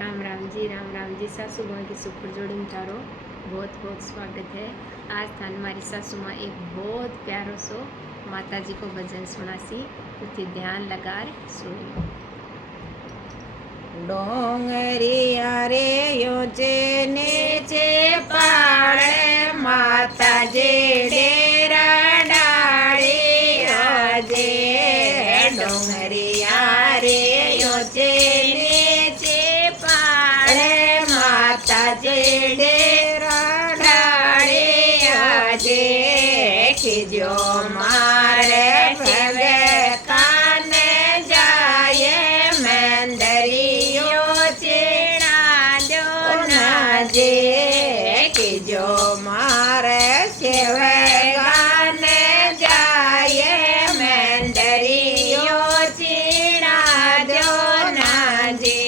राम राम जी। सासू माँ की सुपर जोड़ी में तारो बहुत बहुत स्वागत है। आज थान हमारी सासू माँ एक बहुत प्यारो सो माता जी को भजन सुनासी, उठी ध्यान लगा सुनो। डोंगरिया रे योचे नीचे पाड़े माता जी डेरा डाड़ी आजे। डोंगरिया रे योचे नीचे पाड़े माता जी डेरा डाड़ी आजे। खिजो मारे भगे काने जाए मंदरियो चीना जो नाजे। कि जो मारे सेवे गाने जाए मंदरियो चीना जो नाजे।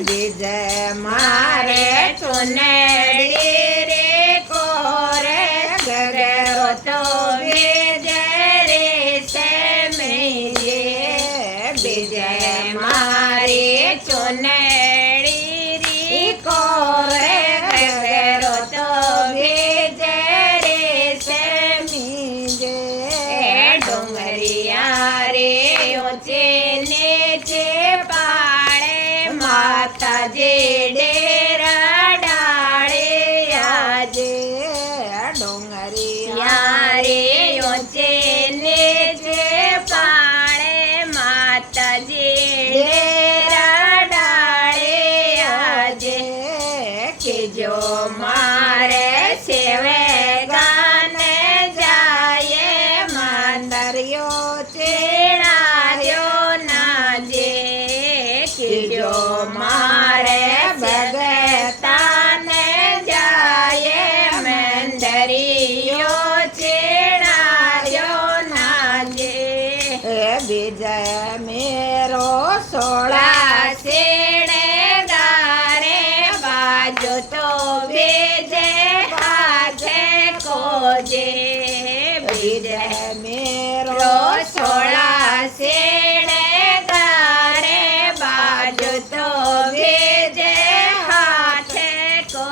विजय मारे चुनेड़ी रे कोरे गगरो तो विजय रे से मिले। विजय मारे चुनेड़ी री कोरे गगरो तो विजय रे से मिले। डोंगरिया रे ऊंचे नीचे पाड़े माता जी डेरा डाड़े आजे। डोंगरिया रे ऊंचे नीचे पाड़े माता जी डेरा डाड़े आजे। कि जो मारे सेवे गाने जाए मंदरियो चीना जो नाजे। कि जो मारे भगता ने जाए मंदरियो चीना जो नाजे। विजय मेरो सोला सेड़े गारे बाजो तो विजय बाजे को जे। विजय मेरो सोला सेड़े गारे बाजो तो विजय हाथे को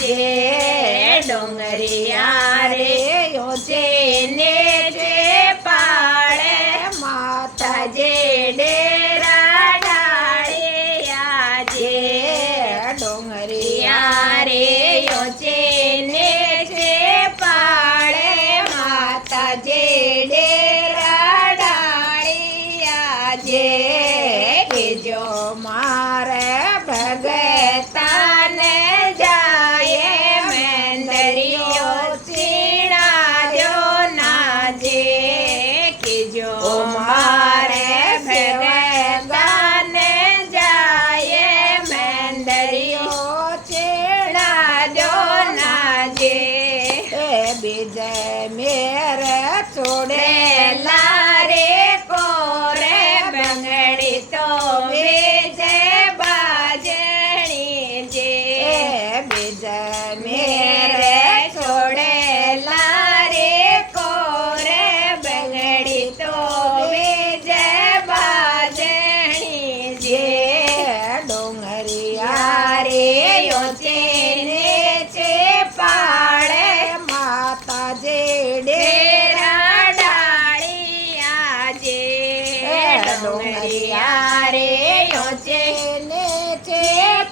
जे। डोंगरिया रे ऊंचे नीचे पाड़े माता जी डेरा डाड़ी आजे। डोंगरिया रे ऊंचे नीचे पाड़े माता जी डेरा डाड़ी आजे। कि जो मारे भगता ने जाए मंदरियो चीना जो नाजे। कि जो मारे भगता ने जाए मंदरियो चीना जो नाजे। विजय मेरे छोड़े लारे कोरे बंगड़ी तो विजय बाजनी जे। विजय मेरे छोड़े लारे कोरे बंगड़ी तो विजय बाजनी जे। डोंगरिया रे ऊंचे नीचे पाड़े माता जी डेरा डाड़ी आजे। डोंगरिया रे ऊंचे नीचे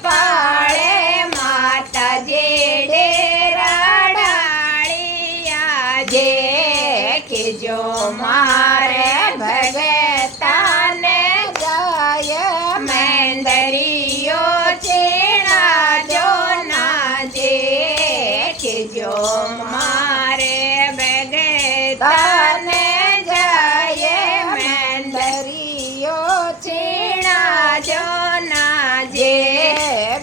पाड़े माता जी डेरा डाड़ी आजे। कि जो मारे भगता ने जाए मंदरियो चीना जो नाजे। कि जो मारे भगता ने जाए मंदरियो चीना जो नाजे।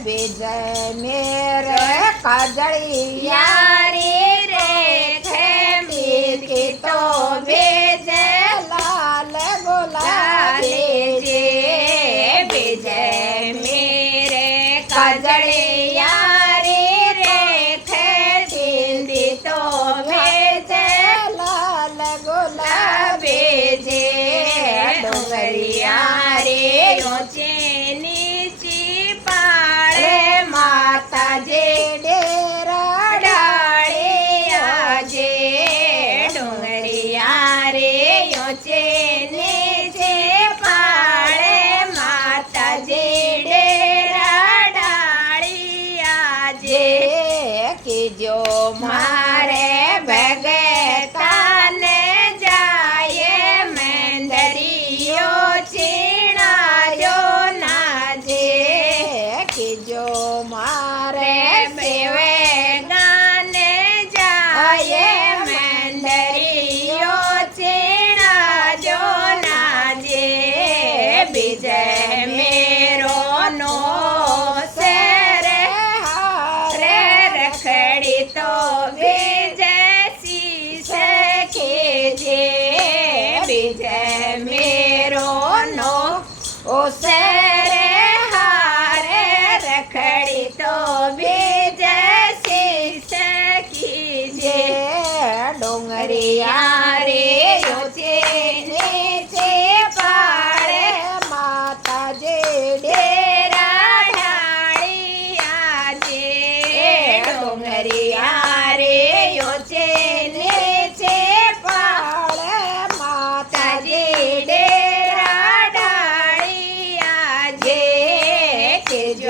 विजय मेरे काजड़िया रे खेमी की तो विजय लाल गुलाबी जे। विजय मेरे काजड़िया रे खेती तो विजय लाल गुलाबी जे। डोंगरिया रे ऊंचे नीचे पा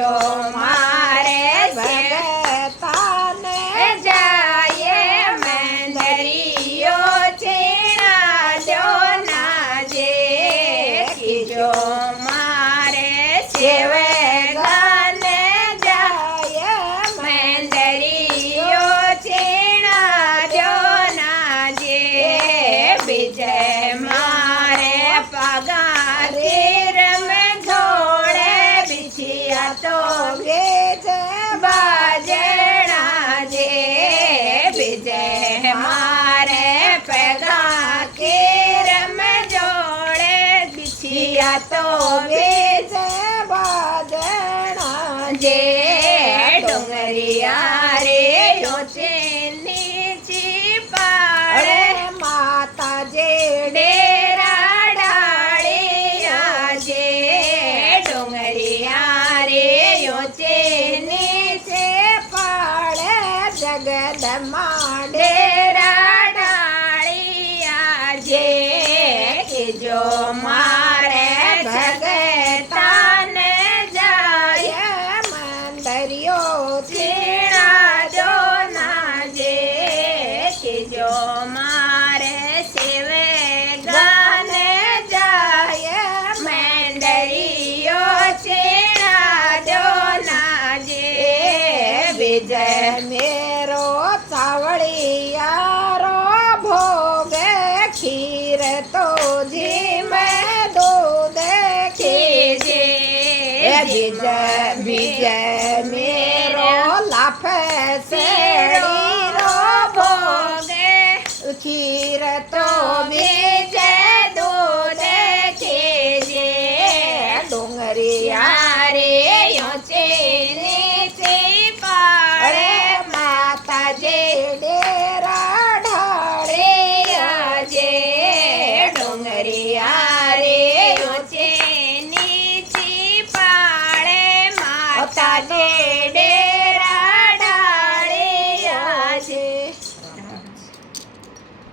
જો મારે ભગતાને જાય મેંદરીયો છીણા જો ના જે જો મારે સેવે ગાને જાય મેંદરીયો છીણા જો ના જે બીજે મારે પગાથી રમે ધોળે બિછિયા તો ગીત બાજણા જે બીજે મારે પગા કે રમે જોડે બિછિયા તો ગીત બાજણા જે ડુંગરિયા રે યોચે નીચી પાડે અરે માતાજી ડેરા ડાળિયા જે ડુંગરિયા રે યોચે નીચે પાડે જગદમાં ડેરા ડાળિયા જે કે જો મારે ભગતાને જાય મંદરિયો છીણા જો ના જે કે જો મારે સેવે ગાને જાય મેંદરીયો છીણા જો ના જે વિજય મેરો ચાવળિયારો ભોગ ખીર તો જી મેં દૂધ ખીજે બીજ બીજ